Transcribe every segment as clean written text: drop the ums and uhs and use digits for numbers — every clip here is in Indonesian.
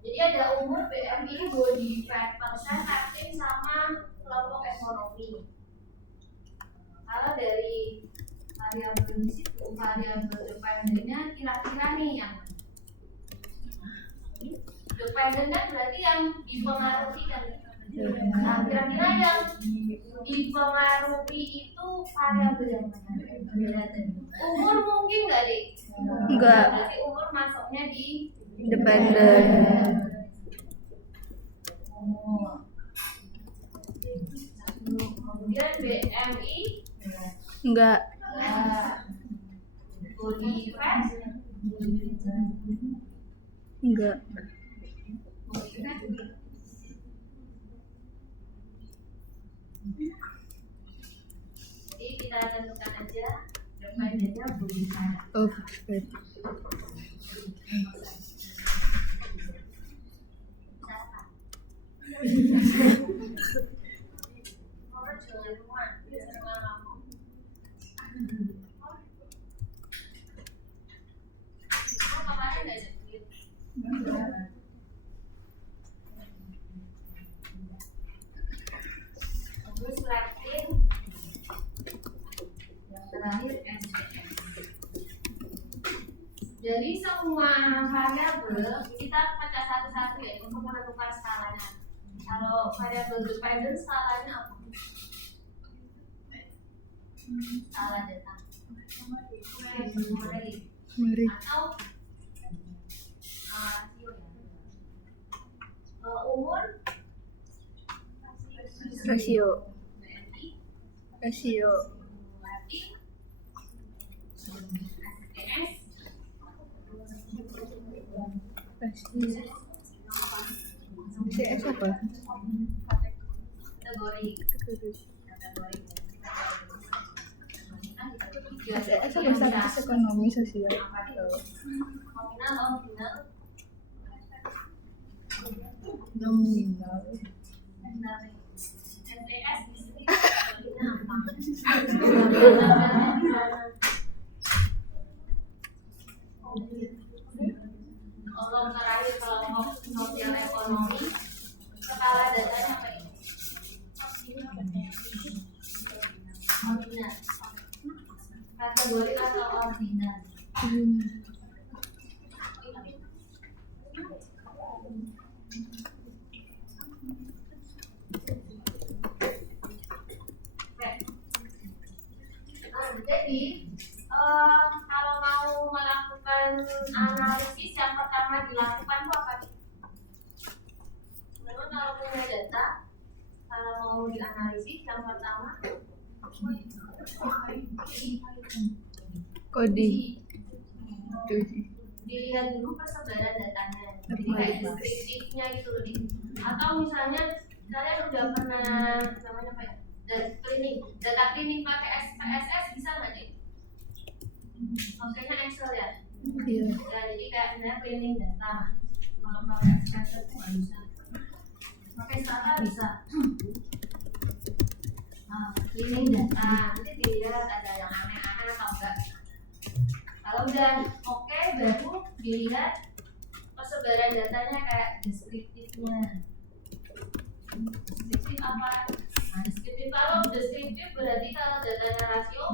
Jadi ada umur BMI, body fat percent, acting sama kelompok ekonomi. Kalau dari variabel di situ, variabel dependennya kira-kira nih yang dependen kan berarti yang dipengaruhi kan. Nah, kira-kira yang dipengaruhi itu variabel yang mana? Umur mungkin nggak deh? Enggak. Berarti umur masuknya di Dependen. Kemudian BMI Enggak. body fat Enggak. Jadi kita tentukan aja dependennya body fat. Oh, fat. Terus leptin, yang terakhir SPF. Jadi semua variabel kita pecah satu-satu ya untuk menentukan skalanya. Kalau variabel dependen skalanya apa? Skala data. Mari. Atau rasio ya. Umur Rasio. BMI, Rasio. leptin, SPF, Rasio. CS apa? kategori. CS apa? Status ekonomi sosial. Nominal, ordinal, Nominal. STS di sini apa? Kolom terakhir kelompok sosial ekonomi, skala datanya apa ini? Ordinal. Kategori atau ordinal? Jadi kalau mau melakukan analisis yang pertama dilakukan itu apa nih? Memang kalau punya data, kalau mau dianalisis yang pertama Kodi. dilihat dulu persebaran datanya. Jadi kayak deskriptifnya itu loh. Atau misalnya kalian udah pernah namanya apa ya? Data cleaning pakai SPSS bisa nggak nih? Makanya Excel ya. Iya. Ya, jadi kayak misalnya cleaning data. Kalau pakai SPSS itu nggak bisa. Pakai Stata bisa. Cleaning data. Nanti dilihat ada yang aneh-aneh atau enggak. Kalau udah oke, baru dilihat persebaran datanya kayak deskriptifnya. Deskriptif apa? Nah, deskriptif kalau deskriptif berarti kalau datanya rasio,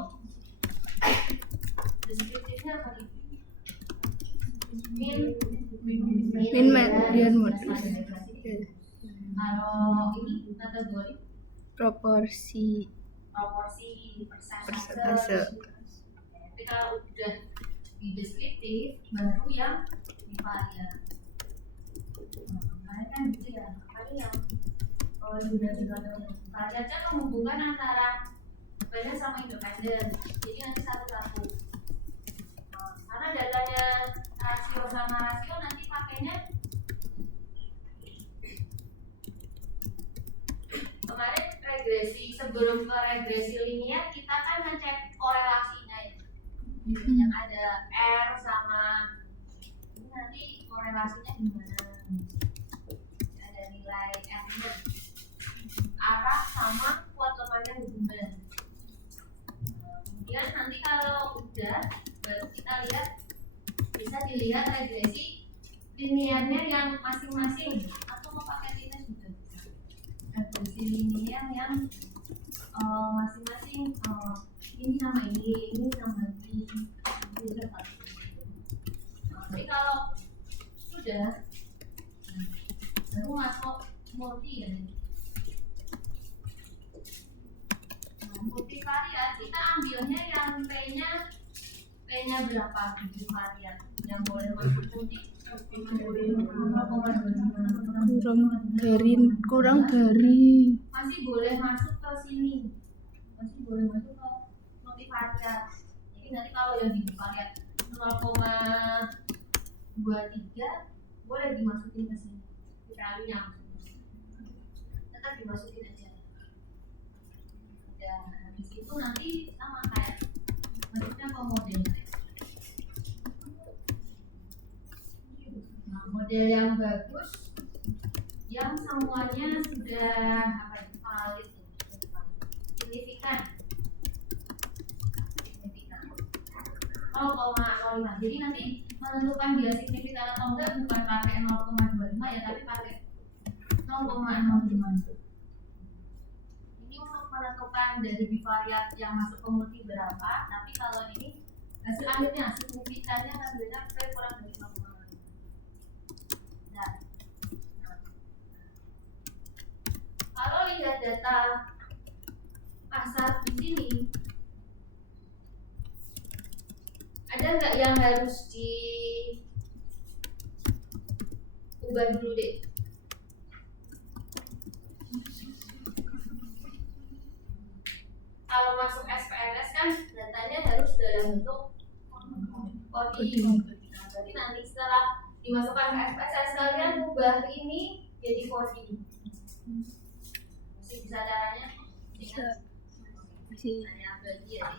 deskriptifnya apa nih? Min median modus. Kalau ini kategori Proporsi. persentase. Tapi kalau udah di deskriptif baru yang di varian. Varian kan gitu ya. Varian yang sudah varian kan menghubungkan antara dependen sama independen. Jadi nanti satu-satu. Karena datanya rasio sama rasio nanti pakainya kemarin regresi, sebelum ke regresi linear kita kan ngecek korelasinya ya. Yang ada R sama ini nanti korelasinya gimana? Ada nilai R-nya, arah sama kuat lemahnya hubungan. Kemudian nanti kalau udah baru kita lihat bisa bisa dilihat regresi linearnya yang masing-masing, atau mau pakai linear juga bisa. Regresi linear yang masing-masing ini sama ini sama ini. Jadi kalau sudah baru masuk multi ya. Multivariat kita ambilnya yang P-nya berapa? 7 variat yang boleh masuk multi. kurang dari Masih boleh masuk ke sini, masih boleh masuk ke multivariat. Jadi nanti kalau yang di variat 0,23 boleh dimasukin ke sini, dikalinya tetap dimasukin aja. Dan habis itu nanti sama kayak masuknya ke model. Nah, model yang bagus yang semuanya sudah valid, signifikan. Oh, 0,05. Jadi nanti menentukan dia signifikan atau enggak bukan pakai 0,25 ya, tapi pakai 0,05. Ini untuk menentukan dari bivariat yang masuk ke multi berapa, tapi kalau ini hasil akhirnya signifikannya akan beda P kurang dari 0,5. Nah, kalau lihat data pasar di sini, ada nggak yang harus diubah dulu deh? Kalau masuk SPNS kan datanya harus dalam bentuk coding. Nah, berarti nanti setelah dimasukkan ke SPSS kalian ubah ini jadi coding. Masih bisa caranya? bisa masih Hanya bagi ya.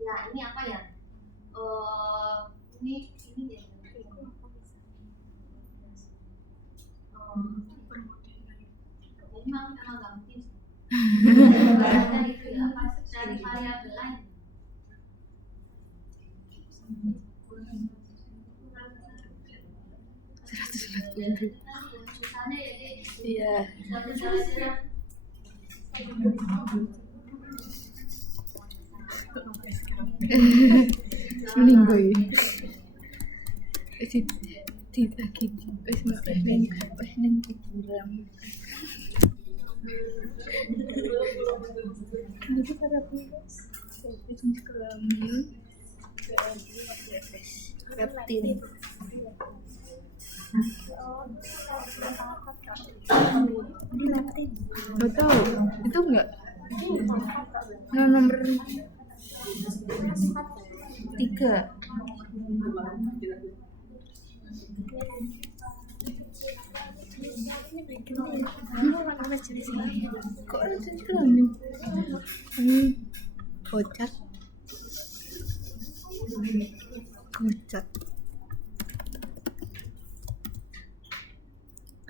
Ya ini apa ya? Ini ya. Ini memang nggak mungkin. Barangnya itu ya apa? Cari variabel lain. Susahnya ya deh. iya minggu ini tidak gitu wis neng kurang itu para pulas itu kelamin reptil betul itu enggak nomor 3 kok ada jenis kelamin kocak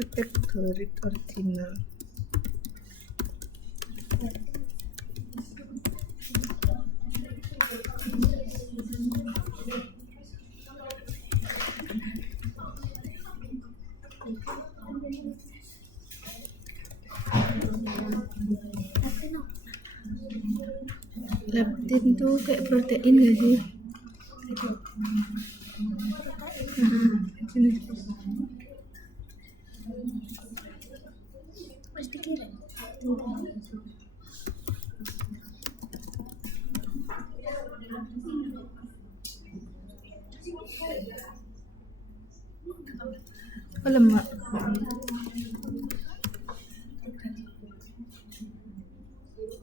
kategorik original leptin tuh kayak protein gak sih? Pasti kira. Oh, lemak.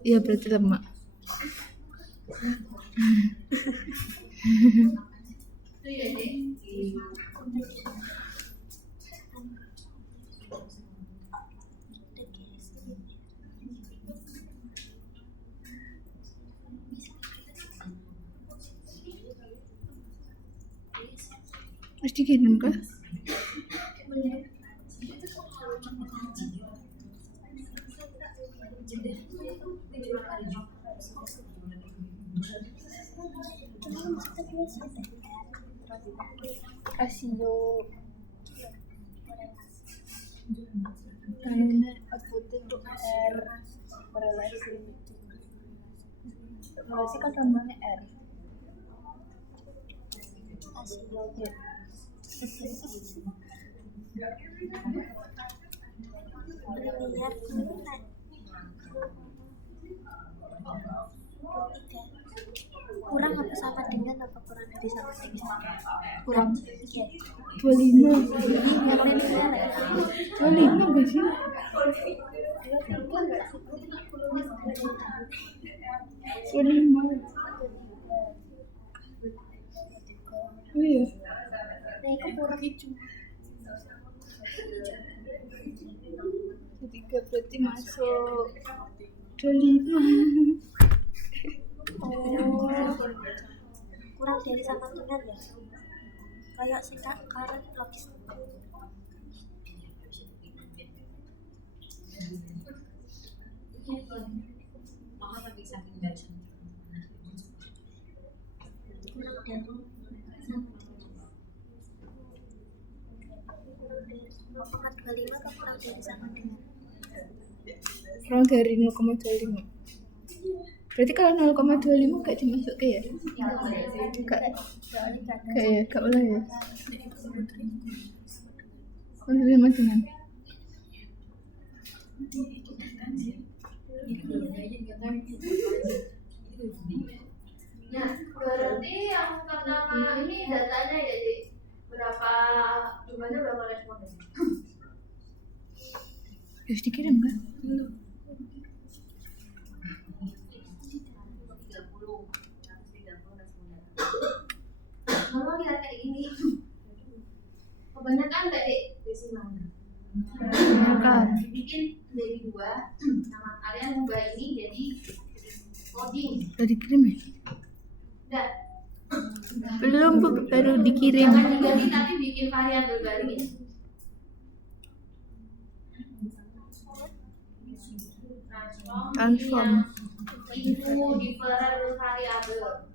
Iya berarti lemak. Mesti kirim kah? Rasio kanunnya output itu R korelasi kan lambangnya R. Rasio ya. Kurang apa sama dengan apa kurang dari sama dengan? Kurang Iya. 25. Yang lain berapa ya? 25 gak sih? 25. Oh iya. Nah, itu kurang itu. Ketiga berarti masuk 25. Kurang dari sama dengan ya. Kayak singkat karet logis. Mama tapi saking dari Kurang dari sama dengan 0,25 atau kurang dari sama dengan? Kurang dari 0,25. Berarti kalau 0,25 gak dimasuk ke ya? Gak ya, gak boleh ya? Sama dengan Nah, berarti yang pertama ini datanya ya, jadi berapa jumlahnya, berapa responden? harus dikirim kan? 30, 30 responden. Kalau lihat kayak gini, kebanyakan kayak desimalnya. Dibikin dari 2, sama kalian ubah ini jadi coding. Udah dikirim ya? Udah. Belum Bu, baru dikirim. Jangan diganti tapi bikin variabel baru ya. Transform. Info different variabel.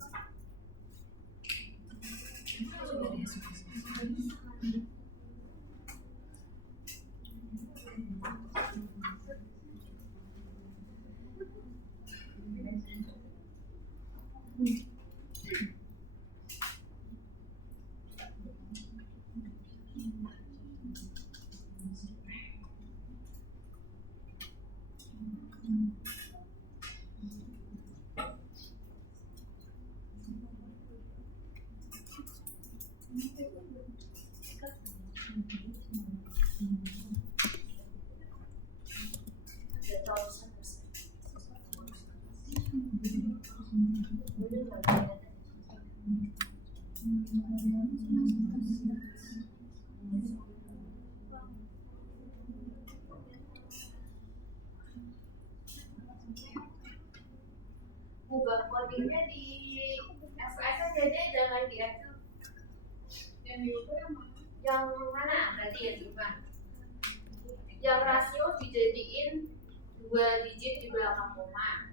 Ubah codingnya di FS aja, jangan di Excel. Yang mana berarti ya bukan? Yang rasio dijadiin 2 digit di belakang koma.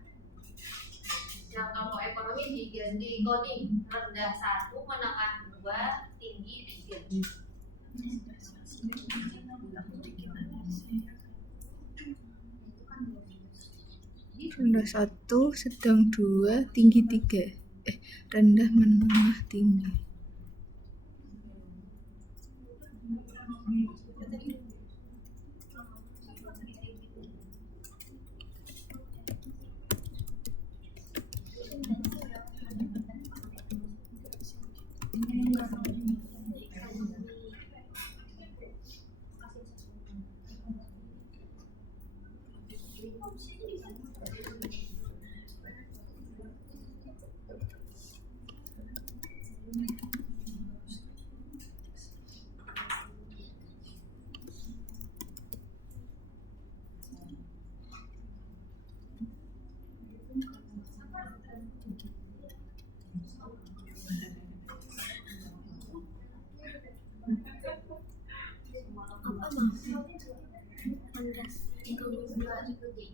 Yang kamu ekonomi diganti coding rendah 1, menengah 2, tinggi 3. Rendah 1, sedang 2, tinggi 3. Rendah, menengah, tinggi.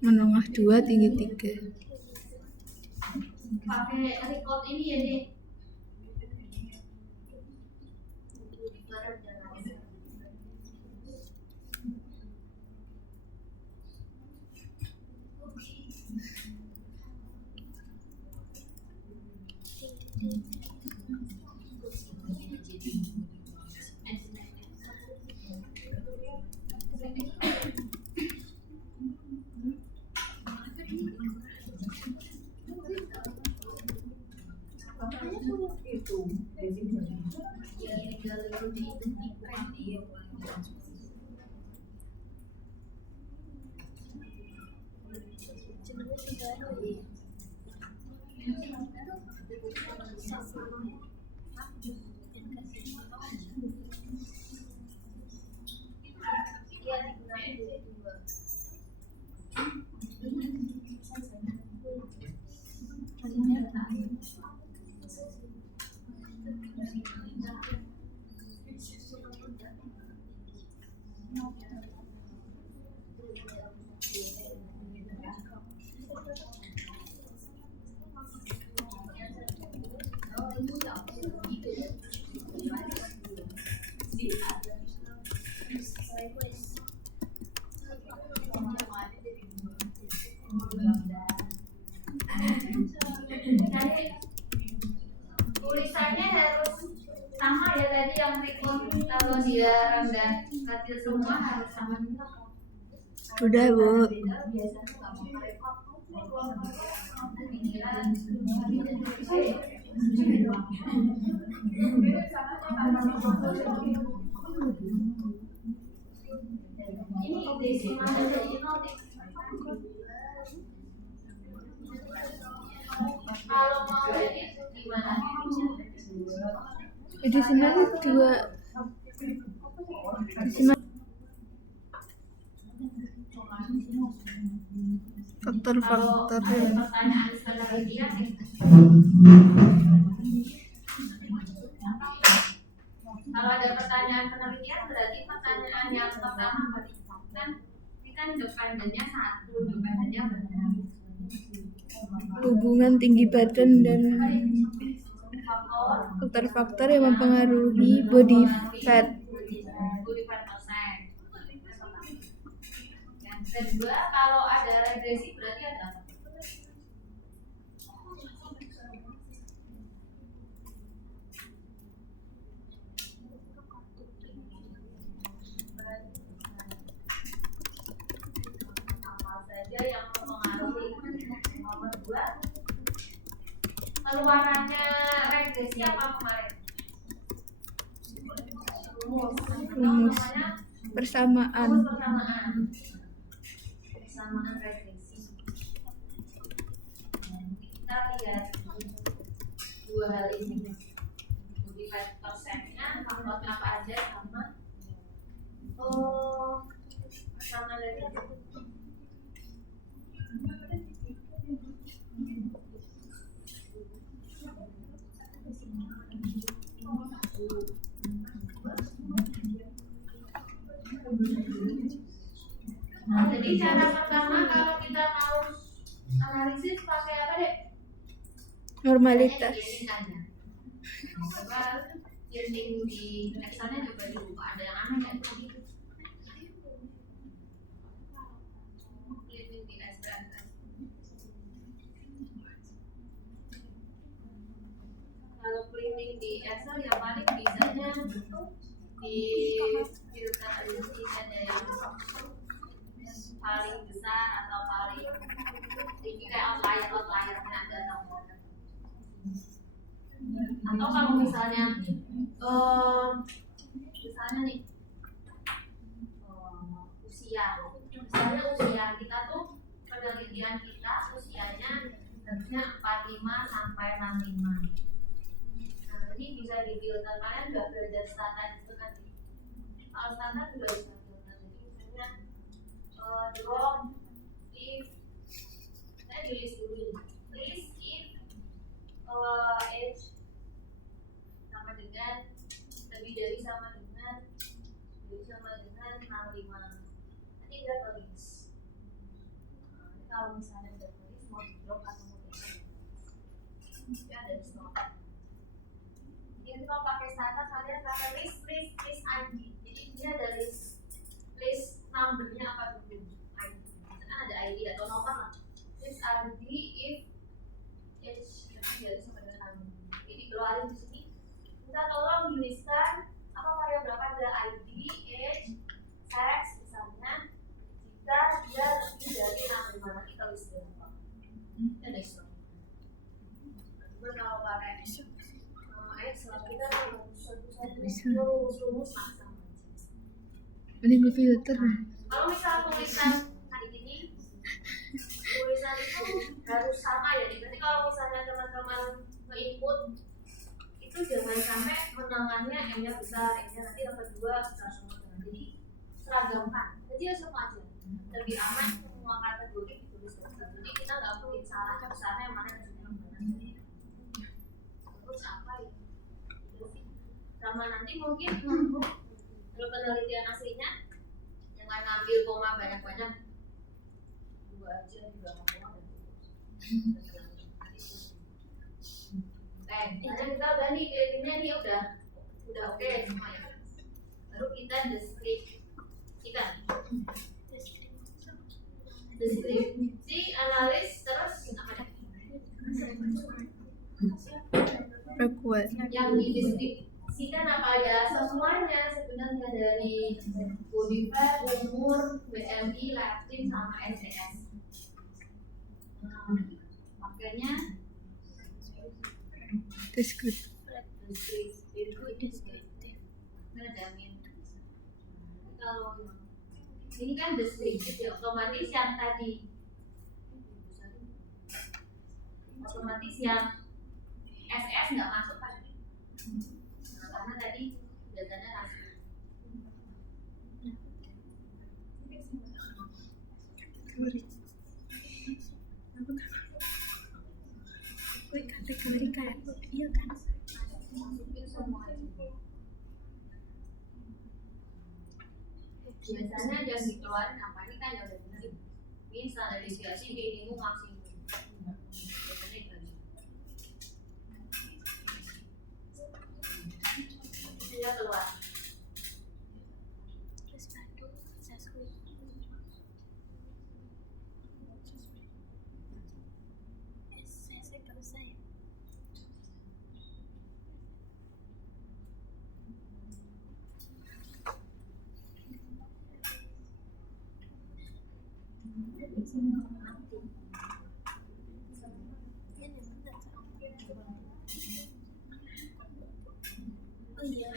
Menengah 2, tinggi 3. pakai record ini ya deh. Tulisannya harus sama ya tadi yang record, kalau dia rendah kecil semua harus sama juga. Udah, Bu. Biasanya nggak mau record. Ini desimal dan decimal. Kalau mau edit gimana? Jadi sebenarnya dua desimal Kalau faktor-faktor ada pertanyaan penelitian, kalau ada pertanyaan penelitian berarti pertanyaan yang pertama kan ini kan dependennya satu, dependennya benar. hubungan tinggi badan dan Faktor faktor-faktor yang mempengaruhi body fat. body fat persen. Yang kedua, kalau ada regresi berarti ada apa? Apa saja yang mempengaruhi? Nomor dua, keluarannya regresi apa kemarin? Rumus Namanya persamaan. persamaan regresi. Kita lihat dua hal ini. Body fat persennya, faktornya apa aja sama dari jadi cara pertama kalau kita mau analisis pakai apa deh? Normalitas. Coba tuning di Excelnya coba dibuka, ada yang aneh nggak tadi? Tuning di Excel. Kalau cleaning di Excel ya paling bisanya di filter ada yang paling besar atau paling tinggi kayak outliernya ada nomor. Atau kalau misalnya nih misalnya usia kita tuh, penelitian kita usianya harusnya 45 sampai 65. Nah ini bisa difilter, kalian udah belajar standar itu kan? Kalau standar juga bisa filter. Jadi misalnya drop if, saya tulis dulu, please if age sama dengan lebih dari sama dengan 65, nanti udah tulis. Kalau misalnya udah tulis mau di drop atau mau di Jadi kalau pakai standar kalian pakai list ID. Jadi dia ada list numbernya apa dulu? ID. Kan ada ID atau nomor lah. List ID if jadi sebenarnya ini dikeluarin di sini. Kita tolong tuliskan apa variabel berapa ada ID, age, sex misalnya. Jika dia lebih dari 65 kita tulis berapa? Dan next one. Kalau pakai selalu kita rumus sama. Mending gue filter. Kalau misal tulisan kayak gini, tulisan itu harus sama ya. Jadi kalau misalnya teman-teman nge-input itu jangan sampai menengahnya M-nya besar, M-nya nanti dapat 2 besar semua. Jadi seragamkan. Jadi ya semua aja. Lebih aman semua kategori ditulis. Jadi kita nggak perlu salah besarnya yang mana dan yang mana. Terus apa ya? Sama nanti mungkin kalau penelitian aslinya jangan ngambil koma banyak-banyak, 2 aja juga koma dan kita udah nih kirimnya nih udah oke semua ya. Baru kita deskripsikan, deskripsi, analis, terus apa ya? Frekuensi. Yang dideskripsikan apa ya? Semuanya sebenarnya dari body fat, umur, BMI, leptin sama SES. Makanya Deskriptif. Kalau ini kan deskriptif ya, otomatis yang tadi otomatis yang SS nggak masuk kan? Karena tadi datanya rasio. Kategori kayak iya kan? Masukin semua itu. Biasanya yang dikeluarin apa ini kan yang udah benar. Ini standarisasi minimum maksimum. Biasanya itu. Dia keluar. Terus batu saswi. Saya nggak usah ya. Oh iya.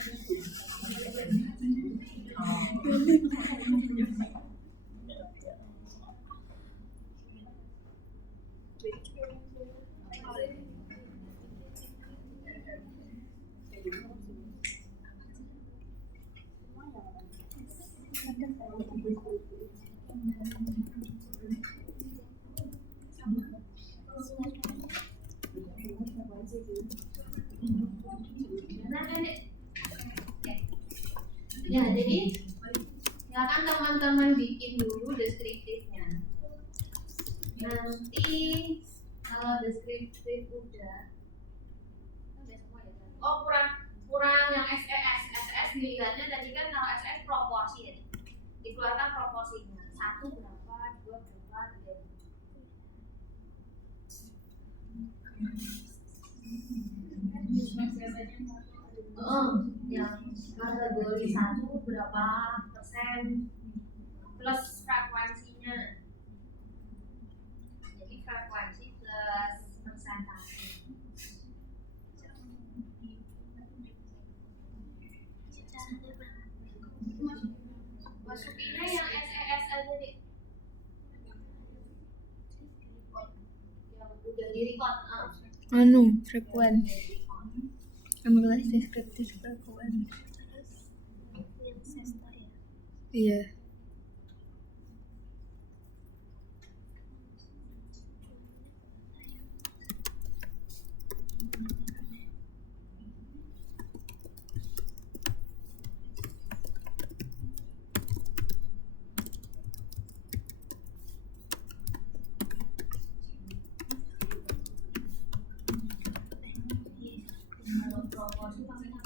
Ya, jadi silakan teman-teman bikin dulu deskriptifnya. Nanti kalau deskriptif udah semua ya. Oh kurang yang SES dilihatnya tadi kan kalau SES proporsi ya. Dikeluarkan proporsinya 1 berapa, 2 berapa, 3 yang kategori 1 berapa persen plus frekuensinya. Jadi frekuensi plus persentase. Masukinnya yang SES aja deh. Yang udah di record. Frekuensi. Ambil deskriptif frekuensi. Yang sensor ya. Iya. promosi makanya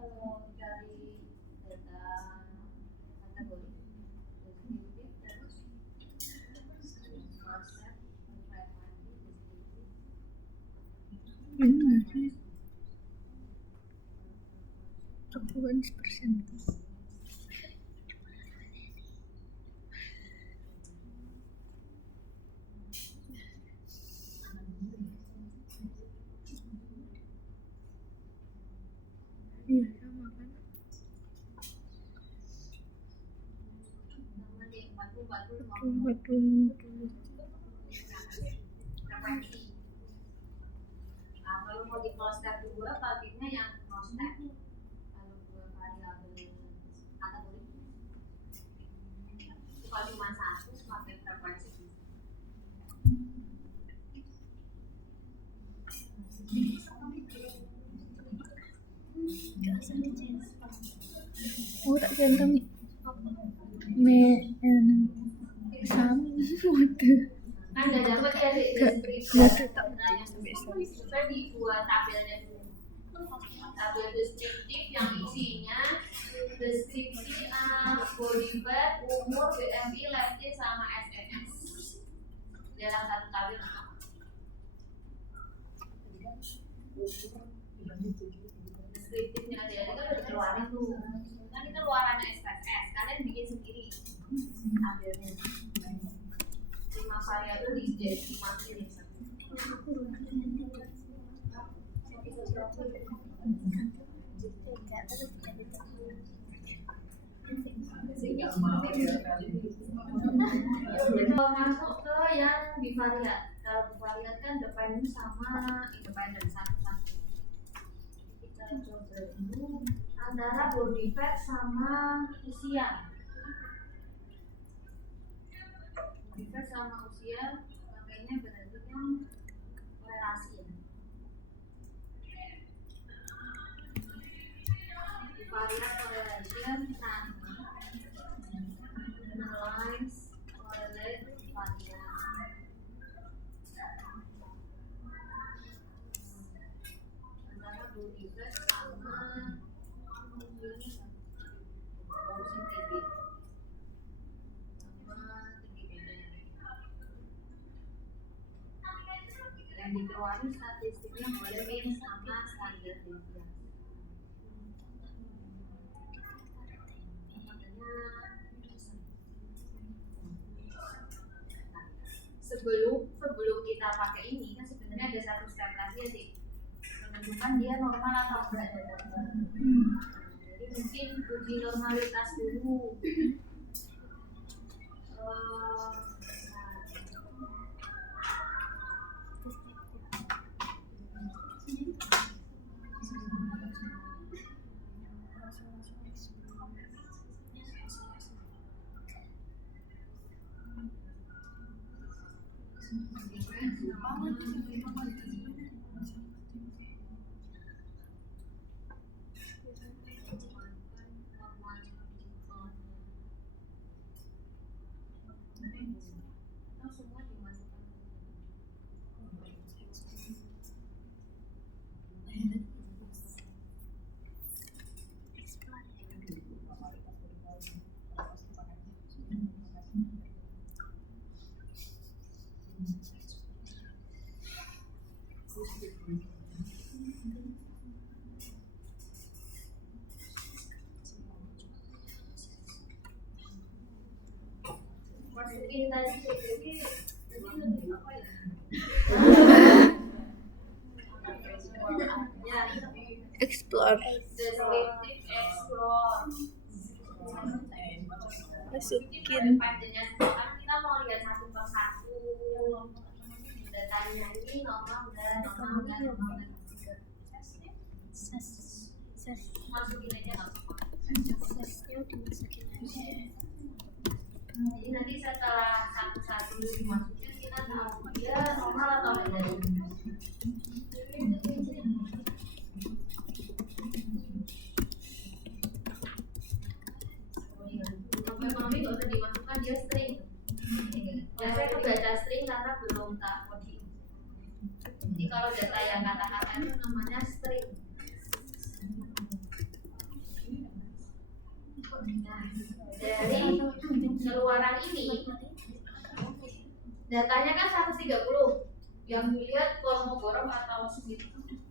kalau dari data kategori deskriptif terus konsep preferensi deskriptif Perempuan 1%. Iya sama kan. sama di 40 frekuensi. Nah, kalau mau di close tab 2 pastinya yang close tab. Kalau dua variabel kategori itu kalau cuma satu pakai frekuensi. Oh tak centang me sam mode. Kan udah dapat ya di deskripsi. Mode tak Nah, yang coba dibuat tabelnya dulu. Tabel deskriptif yang isinya deskripsi body part, umur, BMI, leptin sama SMS. Dalam satu tabel. Deskriptifnya aja kan udah keluarin tuh. Kan itu luarannya SPSS. Kalian bikin sendiri tabelnya. 5 variabel jadi 5 pilih. Kalau masuk ke yang bivariat, kalau bivariat kan dependen sama independen satu-satu. Kita coba dulu antara body fat sama usia. Body fat sama usia makanya berarti kan korelasi ya. Bivariat correlation, nah analyze, correlate, bivariat. Antara body fat sama ini fungsi TB sama tinggi badan. Yang dikeluarin statistiknya boleh mean sama standar deviasi. Sebelum kita pakai ini kan sebenarnya ada satu step lagi ya sih, menentukan dia normal atau enggak. Jadi mungkin uji normalitas dulu. Semua dimasukkan. Masukin tadi jadi apa ya? Explore. Deskriptif explore. Masukin. Panjangnya sekarang kita mau lihat satu per satu. Datanya ini normal udah. Masukin aja nggak apa-apa. Sesnya dimasukin aja. Jadi nanti setelah satu-satu dimasukin kita tahu dia normal atau tidak. Ekonomi nggak usah dimasukkan, dia string. Ya saya kebaca string karena belum tak coding. Jadi kalau data yang kata-kata itu namanya string. Nah, dari keluaran ini datanya kan 130 yang dilihat Kolmogorov atau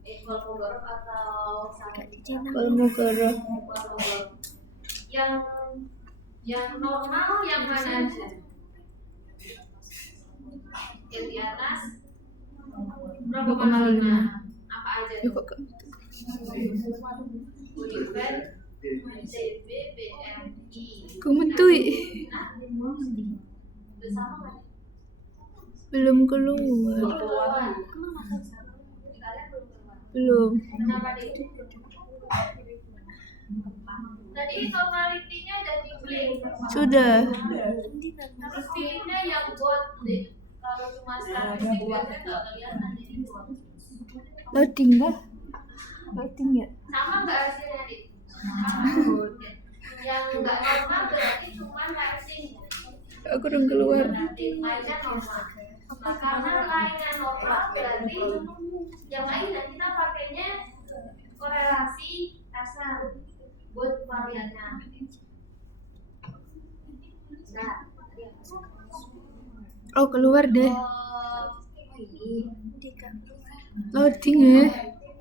Kolmogorov atau Kolmogorov. yang normal yang mana aja? Yang di atas berapa kali? Apa aja? Bodivan, CB, BMI. Kumentui. Bersama nggak? Belum keluar. Belum. Kenapa deh? Tadi normalitinya ada di klik. Sudah. Terus pilihnya yang buat deh. Kalau cuma statistik biasanya nggak kelihatan jadi buat. Loading bah. Loading ya. Sama nggak hasilnya dik? Sama. Yang nggak normal berarti cuma rising. Aku udah keluar. Lainnya normal. Nah, karena lainnya normal berarti yang lain dan kita pakainya korelasi kasar buat variannya. Nah, Oh keluar deh. ini Loading ya.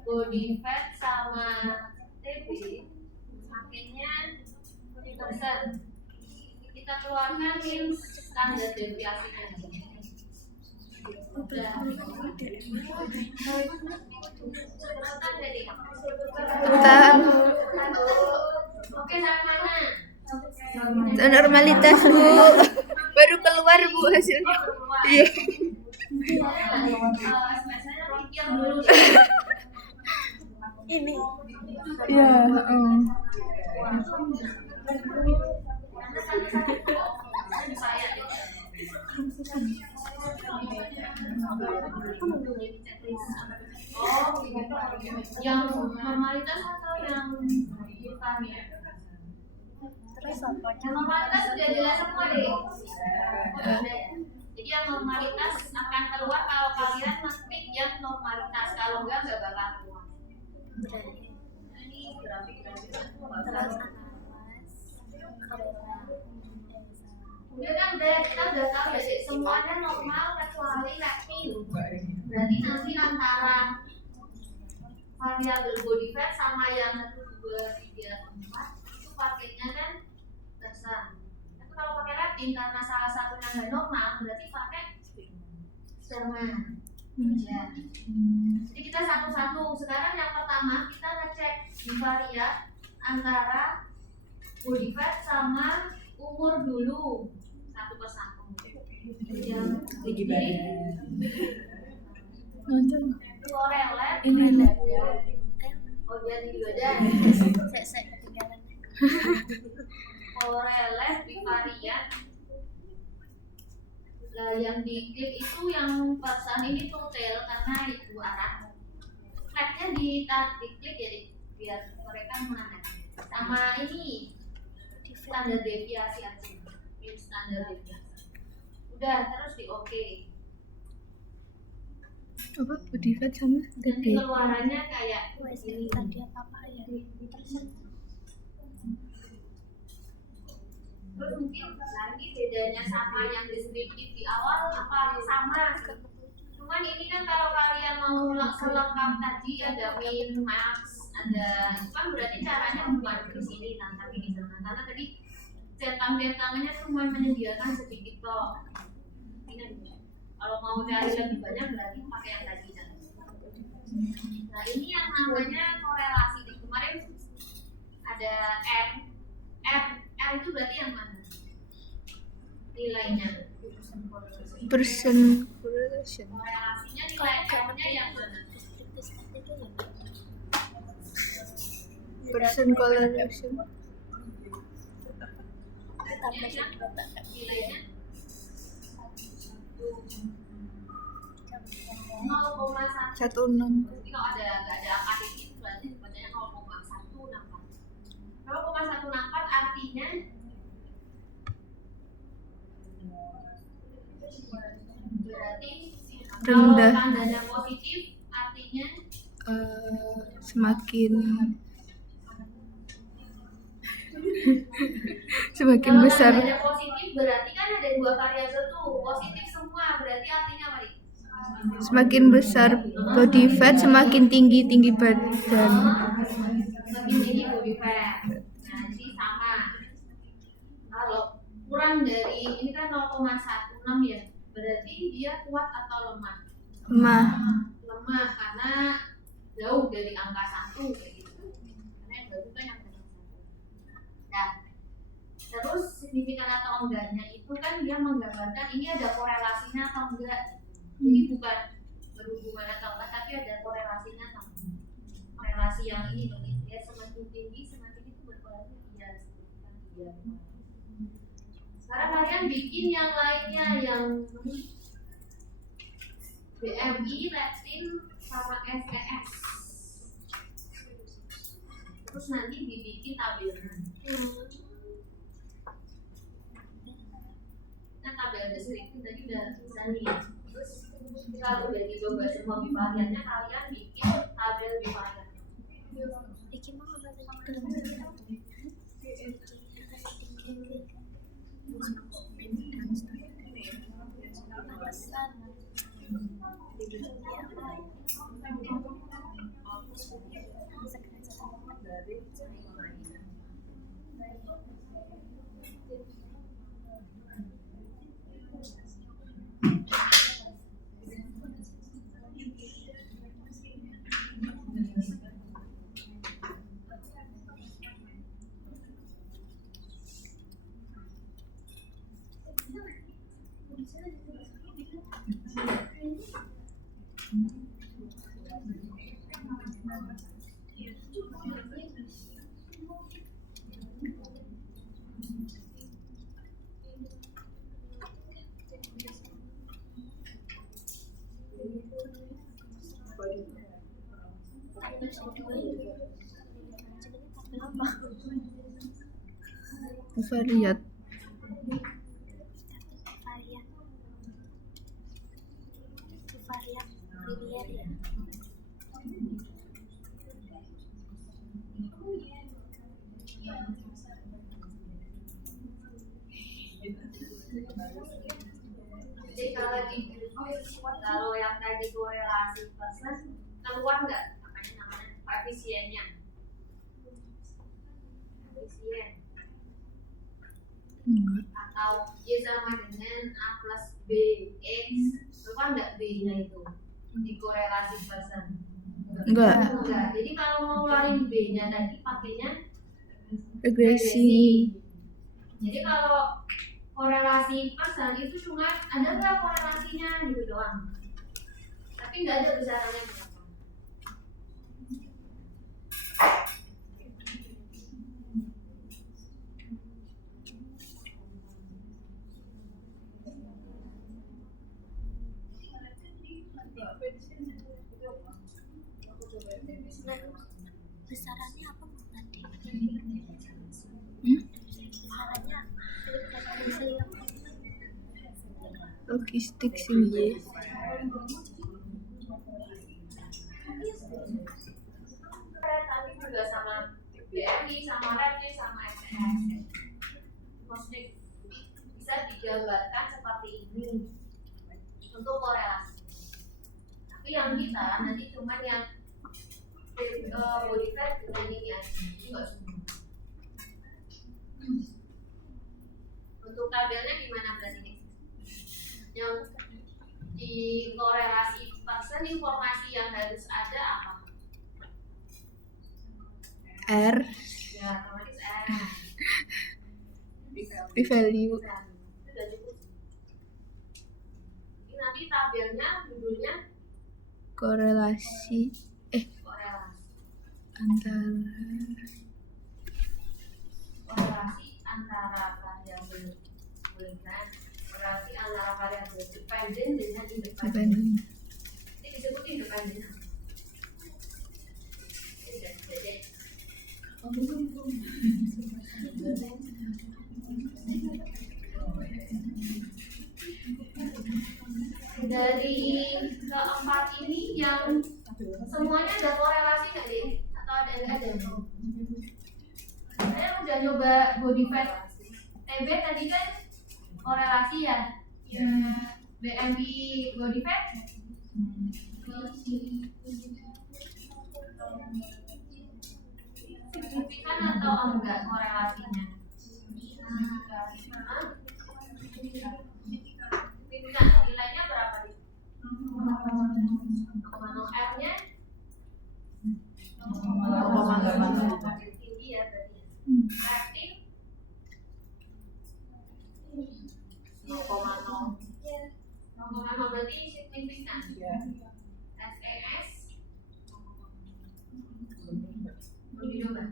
body fat sama TB pakainya 20%. Kita keluarkan min standar deviasinya. Udah. Sebentar jadi. Bentar. Oke, sampai mana? Normalitas bu. Baru keluar bu hasilnya. Iya. Biasanya pikir dulu. Ini Iya. Oh, yang normalitas atau yang varian? terus apa? Yang normalitas sudah jelas semua deh. Jadi yang normalitas akan keluar kalau kalian ngetik yang normalitas. Kalau enggak bakal keluar. Ini grafik-grafik itu nggak usah. Udah kan kita udah tahu ya deh, semuanya normal kecuali lacking. Berarti nanti antara variabel body fat sama yang 1, 2, 3, 4 itu pakainya kan dasar. Tapi kalau pakai Latin karena salah satunya nggak normal berarti pakai sperma. Ya. Jadi kita satu-satu. Sekarang yang pertama kita ngecek bivariat antara body fat sama umur dulu satu persatu. Yang jadi Nonton. korelat Ini oh dia di badan. Saya ketinggalan. Korelat bivariat. Lah yang diklik itu yang persen ini total karena itu arah. Flagnya diklik ya biar mereka mana. Sama ini standar deviasi aja. Ini standar deviasi. Udah terus di oke. Apa body fat sama Nanti gede. keluarannya kayak Ini tadi apa ya? terus mungkin lagi bedanya sama yang deskriptif di awal apa sama. Cuman ini kan kalau kalian mau selengkap tadi ada min, max, ada itu kan berarti caranya bukan di sini tapi di sana. Karena tadi centang-centangnya cuma menyediakan sedikit toh. Ini kalau mau cari lebih banyak berarti pakai yang tadi. Nah ini yang namanya korelasi. Kemarin ada R itu berarti yang mana? Nilainya. Persen correlation. Korelasinya nilai R-nya yang mana? Persen correlation. biasanya yang nilainya 0,1. 16. Jadi kalau nggak ada angka dikit berarti bacanya 0,164. 0,164 artinya berarti Rendah. kalau tandanya positif artinya Semakin kalau besar. tandanya positif berarti kan ada dua variabel tuh, positif semua, berarti artinya apa nih? Semakin besar body fat, semakin tinggi badan. Semakin tinggi body fat. Nah, jadi sama. Kalau kurang dari ini kan 0,16 ya, berarti dia kuat atau lemah? Lemah. Karena jauh dari angka 1 kayak gitu. Karena yang baru kan yang 1. Nah, terus signifikan atau enggaknya itu kan dia menggambarkan ini ada korelasinya atau enggak. Jadi bukan berhubungan atau enggak, tapi ada korelasinya atau enggak. Korelasi yang ini loh, dia semakin tinggi semakin itu berkorelasi iya, signifikan iya. Sekarang kalian bikin yang lainnya yang BMI, leptin, sama SES. Terus nanti dibikin tabelnya. Nah, tabel deskriptif tadi udah bisa nih. Terus kalau udah dicoba semua bivariannya, kalian bikin tabel bivariannya. Bikin mau apa Variat. linear ya. Jadi kalau yang tadi korelasi persen keluar nggak namanya koefisiennya? Koefisien atau Y sama dengan A plus B X, keluar nggak B-nya itu di korelasi persen? Enggak. Jadi kalau mau ngeluarin B-nya tadi pakainya Regresi. Jadi kalau korelasi persen itu cuma ada nggak korelasinya gitu doang, tapi nggak ada besarannya berapa. Besarannya apa tadi? Besarannya Logistik sih. Tapi juga sama BMI, sama leptin, sama SES. Maksudnya bisa digambarkan seperti ini untuk korelasi. Tapi yang kita nanti cuma yang body fat dibanding yang ini nggak semua. Untuk tabelnya gimana berarti nih? Yang di korelasi persen informasi yang harus ada apa? R. Ya, otomatis R. P-value. Sudah cukup. Ini nanti tabelnya judulnya Korelasi korelasi antara variabel menunjukkan korelasi antara variabel dependen dengan independen. Dependen. Ini disebut independen. Jadi dari keempat ini yang semuanya ada korelasi nggak deh? Atau ada nggak ada? Saya udah nyoba body fat TB tadi kan korelasi ya, BMI body fat signifikan atau enggak korelasinya? Signifikan. Nilainya berapa nih? R-nya tinggi ya berarti. Rating 0,0 berarti signifikan. SES mau dicoba?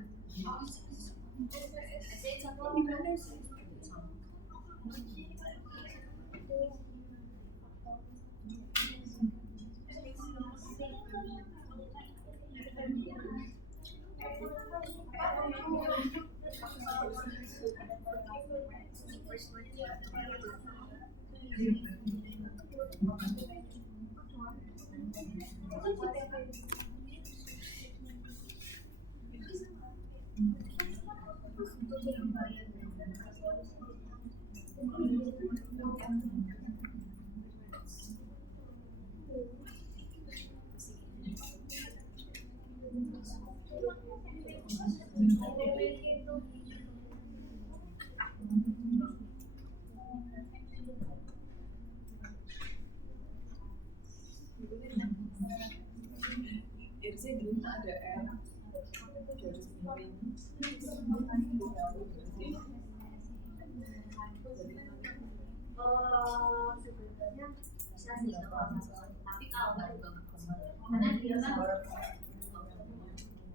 Sebenarnya bisa sih kalau masuk, tapi kalau nggak juga nggak bisa. Karena dia kan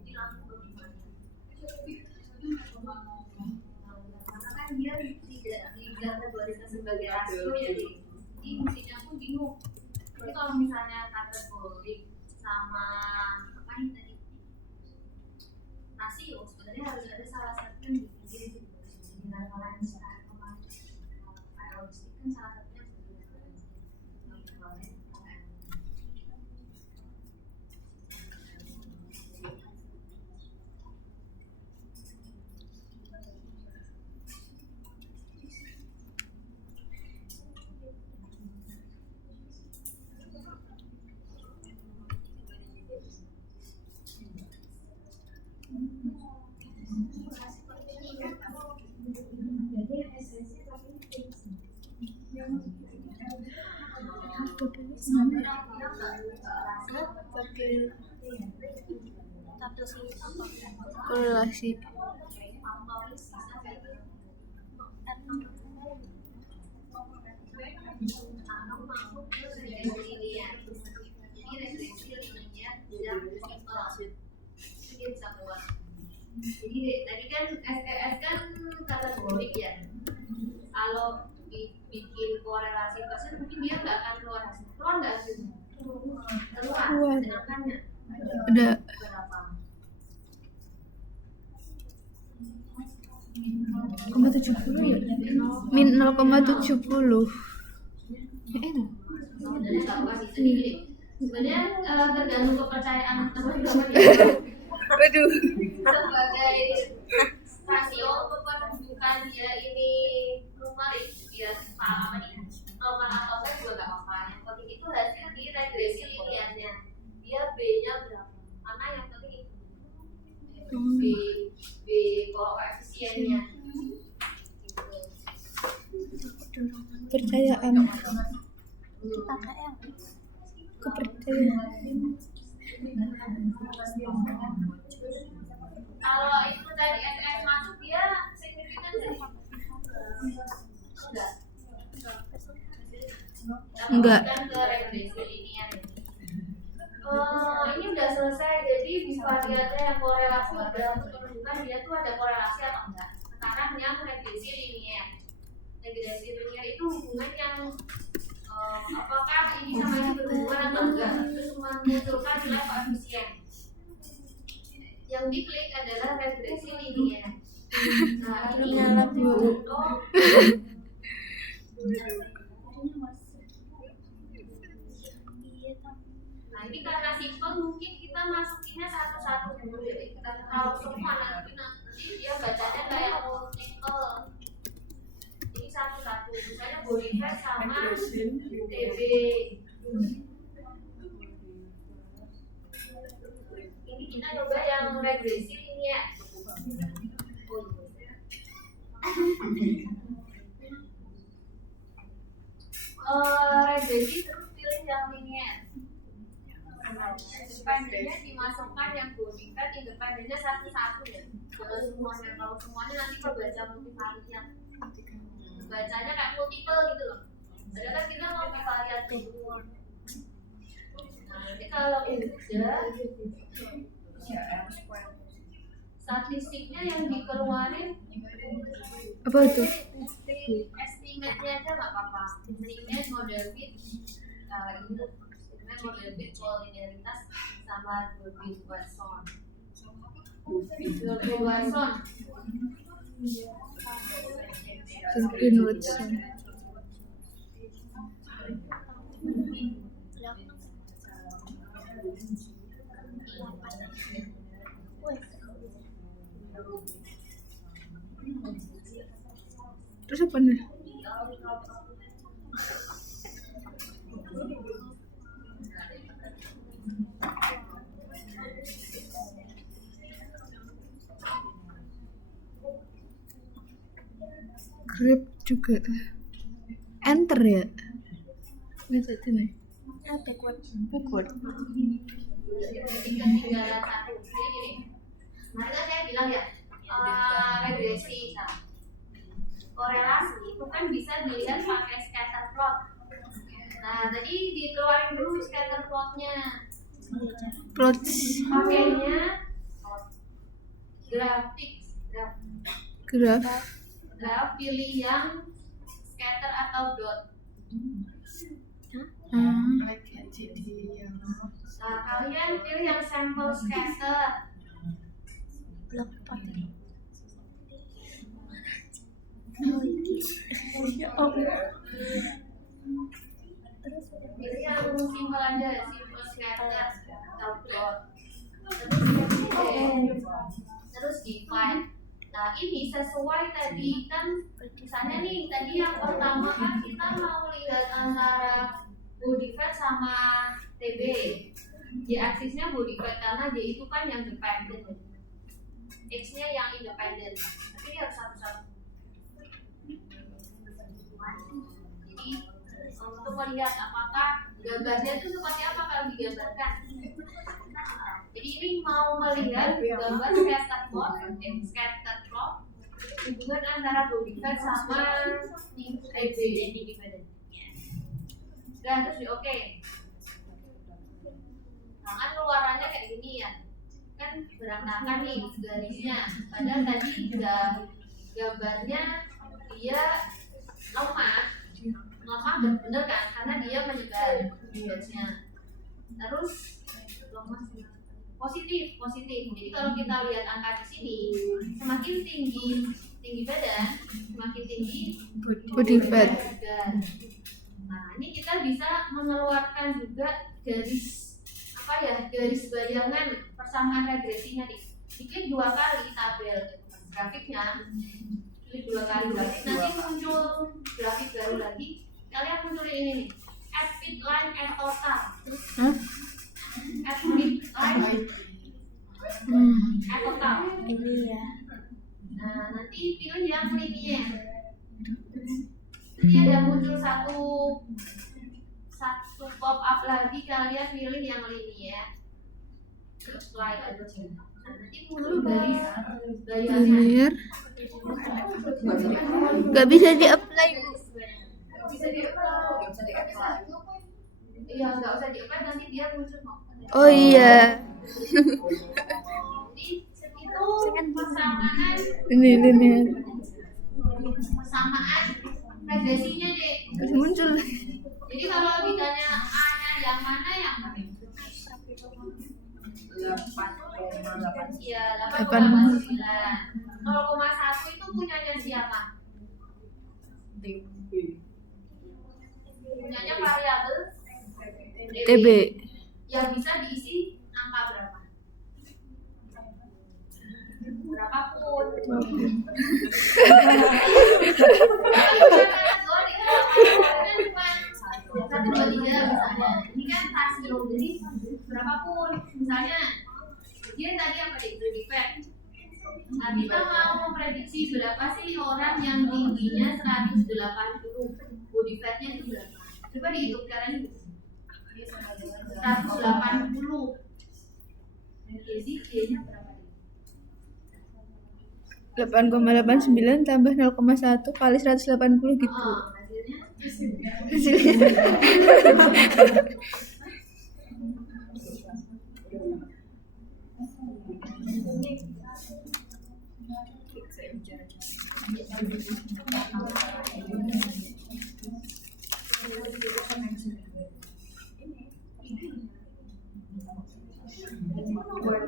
ini langsung ke gimana? Karena kan dia tidak dikategorikan sebagai rasio ya, jadi fungsinya pun bingung. Jadi kalau misalnya kategori sama apa ini tadi rasio, sebenarnya harus ada salah satu yang dibikin di referensi atau logistik kan salah satunya korelasi. Jadi tadi kan STS kan kategorik ya. Kalau bikin korelasi persen mungkin dia nggak akan keluar hasil. Keluar nggak hasilnya? Keluar. Sedangkannya Ada berapa? 0,70 ya? Min 0,70. Enak. Sebenarnya nggak kasih sedikit. Sebenarnya tergantung kepercayaan teman-teman ya. Waduh. Sebagai rasio menunjukkan dia ini numerik, dia apa nih? Nomor atau enggak juga nggak apa-apa. Yang penting itu hasil di regresi linearnya. Dia B-nya berapa? Mana yang penting itu? B koefisiennya. Kepercayaan. Kepercayaan. Kalau itu tadi SS masuk dia signifikan nggak? Enggak. Kan ke regresi linear. Ini udah selesai, jadi bisa lihatnya yang korelasi udah menunjukkan dia tuh ada korelasi atau enggak. Sekarang yang regresi linear. regresi linear itu hubungan yang apakah ini sama ini berhubungan atau enggak, terus memunculkan nilai koefisien. Yang diklik adalah regresi linear. Nah ini untuk nah ini karena simple mungkin kita masukinnya satu-satu dulu. Jadi kalau semua nanti dia bacanya kayak multiple. Ini satu-satu, misalnya body fat sama TB. Ini kita coba yang regresi linear. Regresi terus pilih yang linear. Independennya dimasukkan yang body fat, independennya satu-satu ya. Kalau semuanya nanti kebaca multivariat. Bacanya kayak multiple gitu loh. Padahal kan kita mau multivariat dulu. Nah, nanti kalau udah statistiknya yang dikeluarin Apa itu? estimate-nya aja nggak apa-apa. Estimate model fit, ini estimate model fit kolinialitas sama Durbin Watson. Durbin Watson. Durbin Watson. Terus apa nih? Grab juga. Enter ya? Nggak tahu nih. Backward. Jadi ketinggalan satu. Jadi gini, kemarin kan saya bilang ya, regresi, korelasi itu kan bisa dilihat pakai scatter plot. Nah, tadi dikeluarin dulu scatter plotnya. Plots. Pakainya grafik, graf pilih yang scatter atau dot. Nah, kalian pilih yang sampel scatter. Blok pakai. Pilih yang simpel aja, simple scatter atau dot. Terus divide. Nah ini sesuai tadi kan, misalnya nih tadi yang pertama kan kita mau lihat antara body fat sama TB. Y aksisnya body fat karena Y itu kan yang dependent, X-nya yang independent. Tapi ini harus satu-satu. Jadi untuk melihat apakah gambarnya itu seperti apa kalau digambarkan. Jadi ini mau melihat gambar scatter plot hubungan antara body fat sama TB independent. Udah terus di oke. Nah kan keluarannya kayak gini ya, kan berantakan nih garisnya. Padahal tadi gambarnya dia lemah bener kan, karena dia menyebar garisnya. Terus positif. Jadi kalau kita lihat angka di sini, semakin tinggi badan, semakin tinggi Body fat. Nah ini kita bisa mengeluarkan juga garis bayangan persamaan regresinya nih. Diklik 2 kali tabel grafiknya, klik 2 kali grafik, nanti muncul grafik baru lagi. Kalian munculin ini nih, add fit line, add total. Add fit line, add total. Ini ya. Nah nanti pilih yang linear. Nanti ada muncul satu pop up lagi, kalian pilih yang linear. Apply aja. Nanti muncul garis bayangan. Linear. Gak bisa di-apply. Bisa di-apply. Iya, nggak usah di-apply, nanti dia muncul kok. Oh iya. Jadi itu persamaan Ini linear. persamaan regresinya deh. Terus muncul. Jadi kalau ditanya A-nya yang mana yang mana? Iya, 8,9. 0,1 itu punyanya siapa? Punyanya variabel TB. yang bisa diisi angka berapa? Berapapun. Satu dua tiga misalnya. Ini kan rasio, jadi berapapun. Misalnya dia tadi apa deh? Defect. Nah, kita mau memprediksi berapa sih orang yang tingginya 180, body fatnya itu berapa? Coba dihitung sekarang itu. 180. Jadi dia-nya berapa? 8,89 tambah 0,1 kali 180 gitu. Hasilnya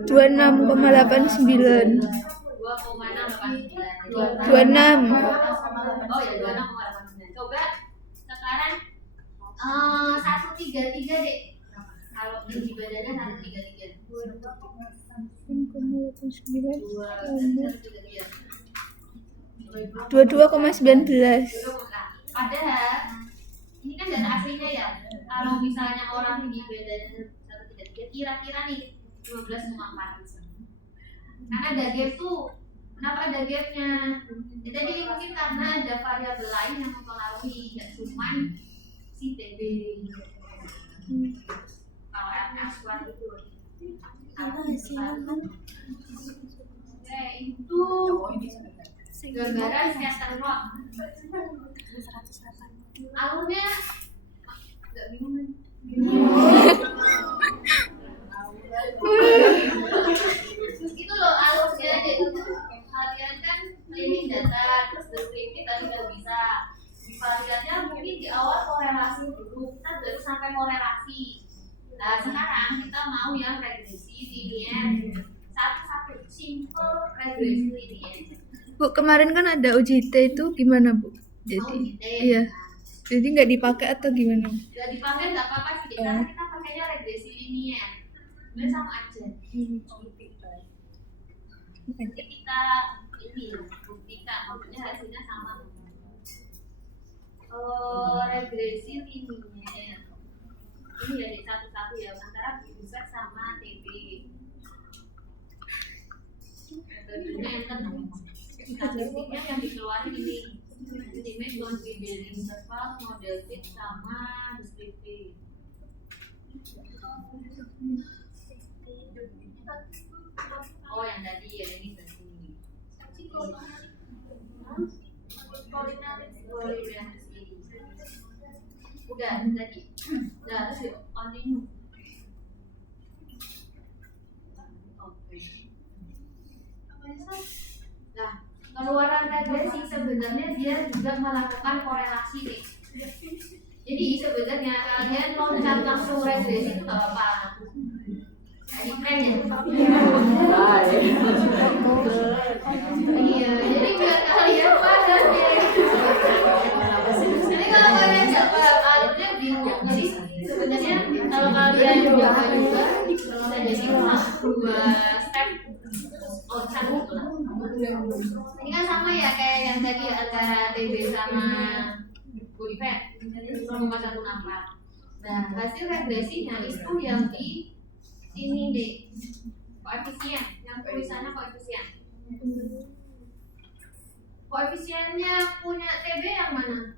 Dua 26,89. 2,689. 26. Oh ya 26,89. Coba sekarang 133 deh. Kalau tinggi badannya 133. 22,19. Padahal ini kan data aslinya ya. Kalau misalnya orang tinggi badannya 133, kira-kira nih 12,4. Karena ada gap tuh. Kenapa ada gapnya? Ya, tadi mungkin karena ada variabel lain yang mempengaruhi, tidak cuma si TB. Kalau LS1 itu. Oke, itu gambaran scatter plot. Alurnya nggak bingung kan? Itu loh alurnya aja itu. Kalian kan training data terus deskriptif tadi udah bisa. Variabelnya mungkin di awal korelasi dulu, kita baru sampai korelasi. Nah sekarang kita mau yang regresi linear, satu-satu simple regresi linear. Bu, kemarin kan ada UJT itu gimana, Bu? Jadi, iya. Jadi nggak dipakai atau gimana? Nggak dipakai nggak apa-apa sih, karena kita pakainya regresi linear. Sebenarnya sama aja. Jadi kita ini buktikan, maksudnya hasilnya sama. Regresi linear. Ini ya satu-satu ya antara Bifat sama TB. Metodenya enter namanya. Statistiknya yang dikeluarin ini. Estimate confidence interval, model fit sama deskriptif. Oh yang tadi ya ini tadi. Koordinasi. Udah tadi. Nah terus yuk continue. Oke. Nah keluaran regresi sebenarnya dia juga melakukan korelasi nih. Jadi sebenarnya kalian loncat langsung regresi itu nggak apa-apa. Jadi keren ya. Iya, jadi biar kalian pada deh. Jadi kalau kalian nggak paham alurnya bingung. Jadi sebenarnya kalau kalian coba juga bisa jadi dua step outside gitu lah. Ini kan sama ya kayak yang tadi ya, antara TB sama body fat 0,164. Nah hasil regresinya itu yang di sini deh, koefisien, yang tulisannya koefisien. Koefisiennya punya TB yang mana?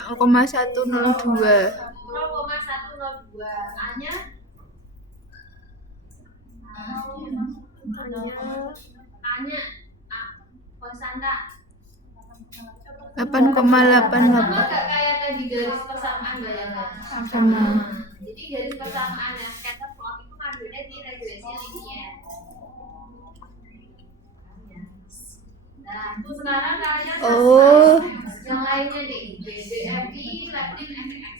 0,102. 0,102. A-nya? A-nya A. Konstanta 8,88. sama nggak kayak tadi garis persamaan bayangkan? Sama. Jadi garis persamaan yang scatter plot itu ngambilnya di regresi linear. Nah, sekarang kalian Oh. yang lainnya nih, BDMI, leptin, FX.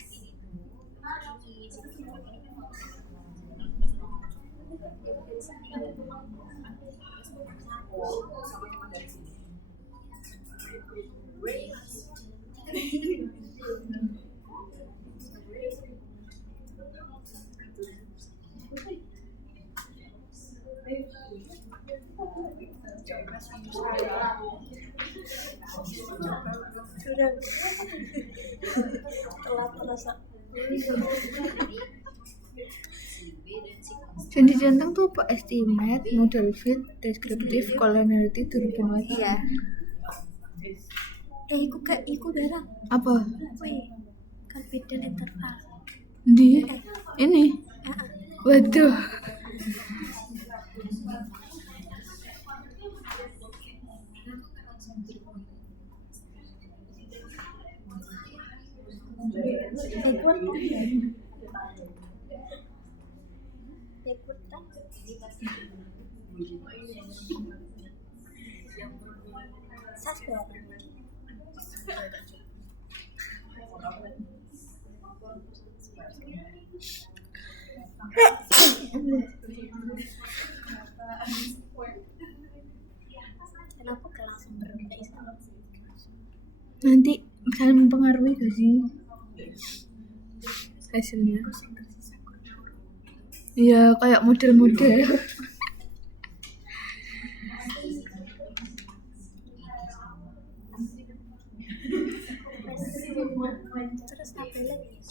Sudah telat terasa. Janji jantung tuh apa? Estimate, model fit, deskriptif, collinearity, turbulent. Iya. Iku barang. Apa? Wih, confident interval. Di ini. Waduh. Kenapa gak langsung berpindah Islam? Nanti saling mempengaruhi gak sih hasilnya? Iya, kayak model-model. Terus apa lagi?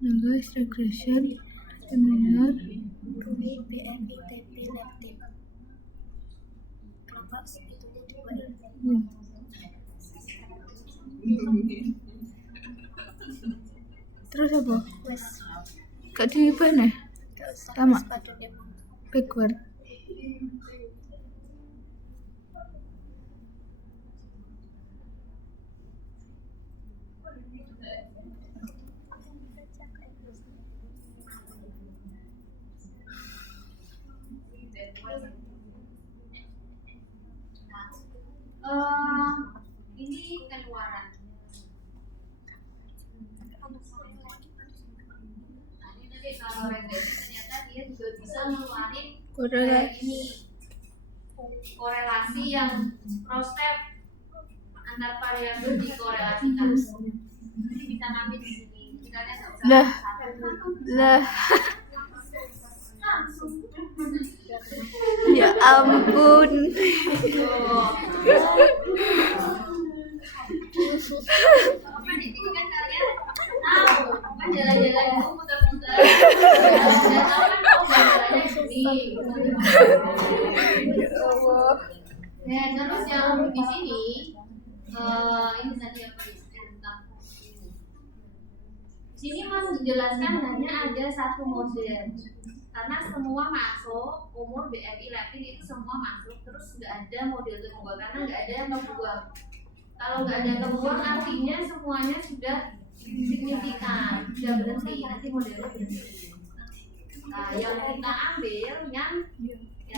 Guys, regression, linear, Rui, BMI, TP, leptin. Kelompok segitunya dua ini. Terus apa? Wes, Gak di mana? gak usah. Sama. Wes padanya mau. Backward. Ini keluaran. Nanti kalau regresi ternyata dia juga bisa ngeluarin ini korelasi yang cross step antar variabel dikorelasikan. Jadi bisa ngambil di sini. Misalnya Lah. Ya ampun. Apa di sini kan kalian tahu kan jalan-jalan itu muter-muter. Udah tahu kan jalannya gini. Ya terus yang di sini ini tadi apa ya? Sini menjelaskan hanya ada satu model karena semua masuk umur BMI leptin itu semua masuk terus nggak ada model terbuang karena nggak ada yang terbuang. Kalau nggak ada yang terbuang artinya semuanya sudah signifikan sudah berhenti nanti modelnya berhenti. Nah yang kita ambil yang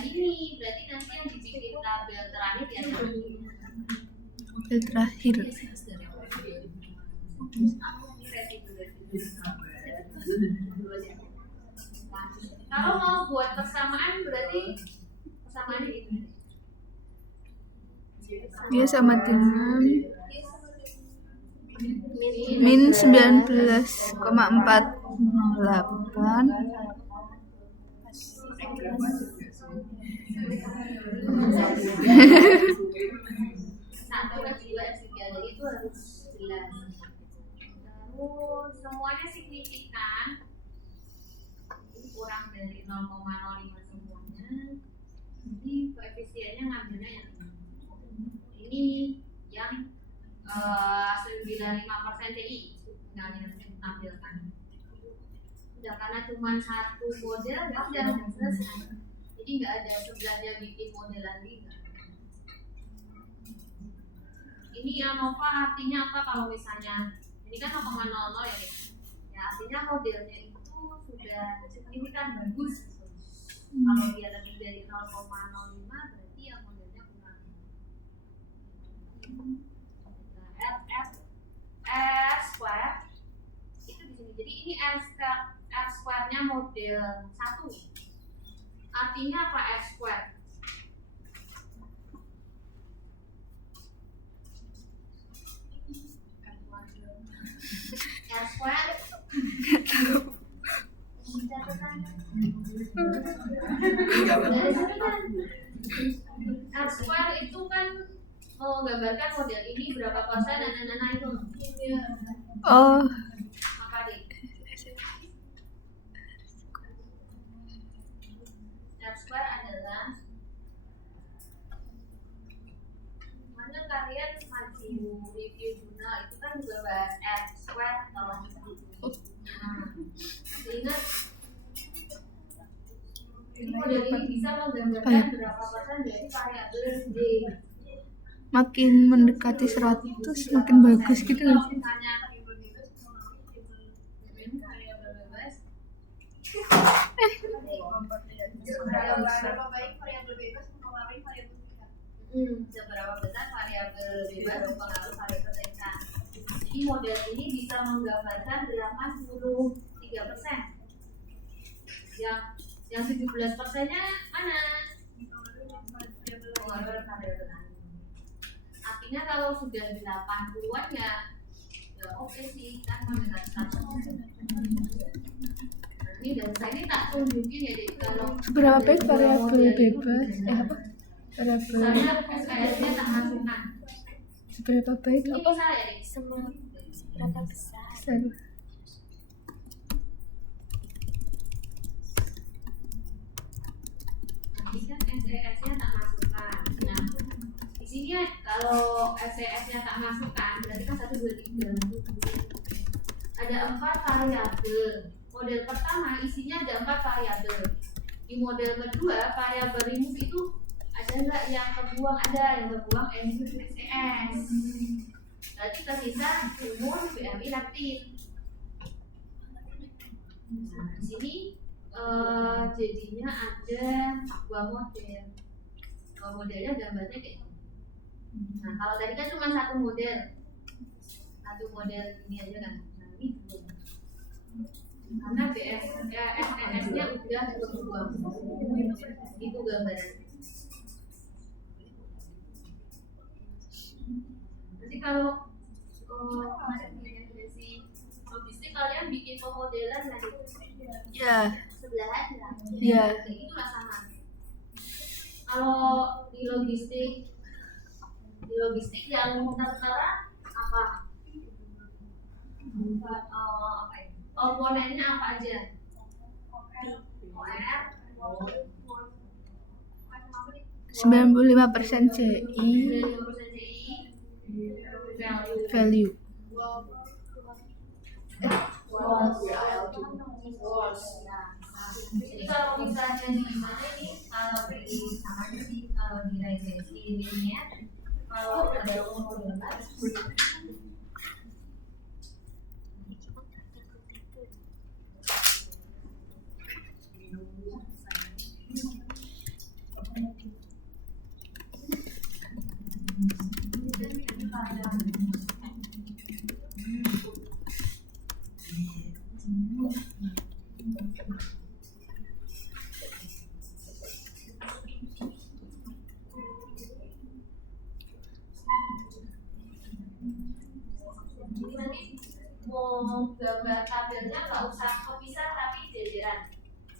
ini berarti nanti yang dibikin tabel terakhir ya Model terakhir. Kalau mau buat persamaan berarti persamaannya gitu. Dia sama dengan min 19,408. Satu X 2 X 3, jadi itu harus jelas. Terus semuanya signifikan, ini kurang dari 0,05 semuanya, jadi koefisiennya ngambilnya yang ini yang 95% TI tinggalnya tampilkan. Udah, karena cuma satu model ya udah selesai, jadi nggak ada sebenarnya bikin model lagi. Ini ANOVA artinya apa? Kalau misalnya ini kan 0,00 ya, ya artinya modelnya itu sudah signifikan bagus. Kalau dia lebih dari 0,05 berarti yang modelnya kurang. R square itu di sini. Jadi ini R square-nya model 1. Artinya apa R square? R square R square itu kan menggambarkan model ini berapa persen dan itu. Oh, Apa deh? R square adalah mana kalian maju review jurnal itu kan juga bahas R square kalau ingat ini model ini bisa menggambarkan berapa persen dari variabel D. makin mendekati 100 makin bagus gitu loh. Seberapa besar variabel bebas mempengaruhi variabel tingkat. Jadi model ini bisa menggambarkan 83%. Yang 17%-nya mana? Pengaruh variabel lain. Artinya kalau sudah 80-an ya oke sih, kan mendekati 100%. Ini dan saya ini tak tunjukin ya, jadi kalau Seberapa baik variabel bebas? Apa? Variabel. misalnya SKS-nya tak masukkan. Seberapa baik Ini apa? bisa ya, Dik? Seberapa besar? Besar. Ini kan SES-nya tak masukkan. Nah, di sini ya, kalau SES-nya tak masukkan, berarti kan 1, 2, 3. Ada 4 variabel. Model pertama isinya ada 4 variabel. Di model kedua, variabel remove itu ada nggak yang kebuang? Ada yang kebuang SES. Berarti tersisa umur BMI aktif. Nah, di sini jadinya ada 2 model. 2 modelnya gambarnya kayak gini. Nah, kalau tadi kan cuma satu model ini aja kan. Nah, ini 2. Karena SNS-nya udah kebuang. Itu gambarannya. Nanti kalau logistik kalian bikin pemodelan nanti Ya. sebelah aja. Ya. Itulah sama. Kalau di logistik yang tertera apa? Apa ya? Komponennya apa aja? OR 95% CI 95% CI value. Jadi kalau misalnya di mana ini, kalau di sama sih, kalau di regresi linear, kalau ada komponen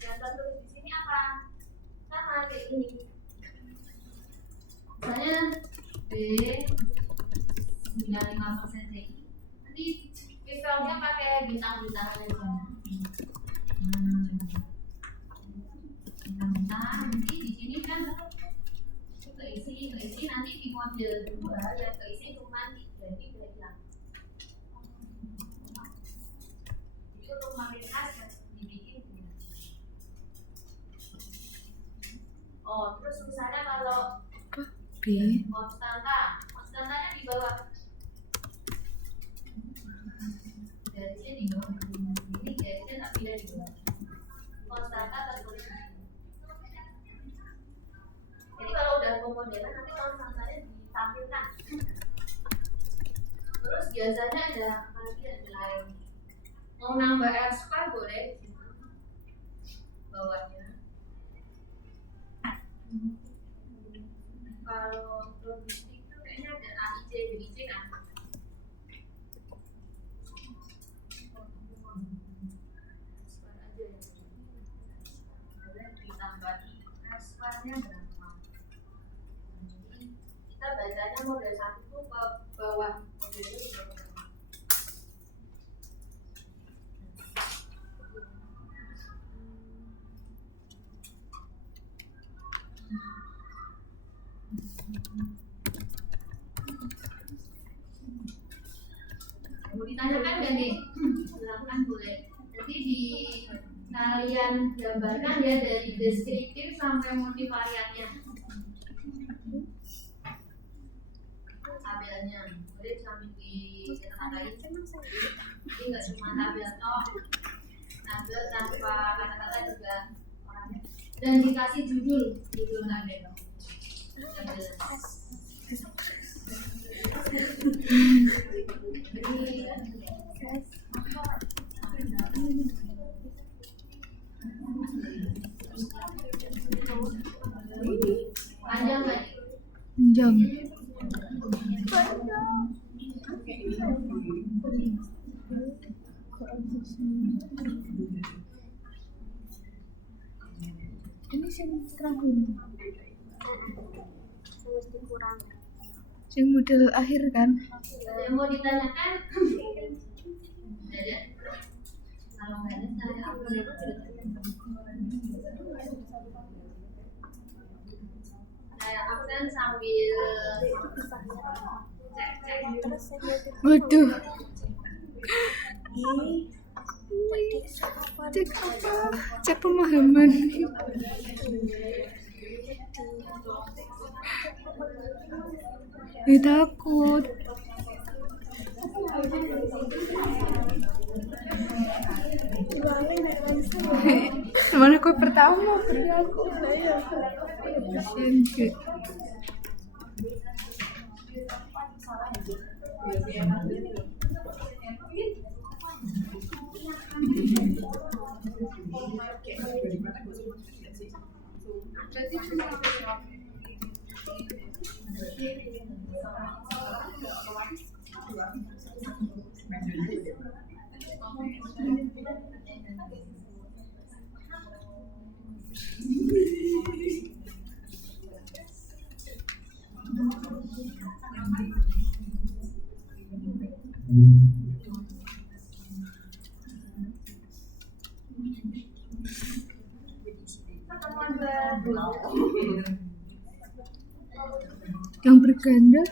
yang tertulis di sini apa? Sama kayak ini. Misalnya B 95% CI. Nanti filenya pakai bintang-bintang aja. Bintang-bintang. Nanti di sini kan keisi nanti di model 2 yang keisi cuma 3 ini udah hilang. Jadi untuk meringkas yang dibikin gini. Oh, terus misalnya kalau B konstantanya di bawah. Garisnya di bawah. Ini garisnya tak pindah di bawah. Konstanta tertulis. Jadi kalau udah pemodelan nanti konstantanya ditampilkan. Terus biasanya ada apa lagi yang lain? Mau nambah R² boleh di situ. Bawahnya. Kalau logistik itu kayaknya ada AIC, BIC kan? Ditambah R²-nya berapa? Jadi kita bacanya model 1 itu ke bawah, modelnya di bawah. Mau ditanyakan nggak nih? Silakan boleh. Jadi di kalian gambarkan ya dari deskriptif sampai multivariannya. Tabelnya boleh sambil ditandai. Jadi nggak cuma tabel toh, tabel tanpa kata-kata juga orangnya. Dan dikasih judul tabel. Panjang nggak? Panjang. Ini sing terakhir. Mesti kurang. Sing model akhir kan? Yang mau ditanyakan? Ada. Kalau nggak ada, saya apa itu? Saya absen sambil cek. Waduh. Cek Cek apa? Cek pemahaman. Takut. Mana aku pertama kerja aku. Kasian. Yang berganda.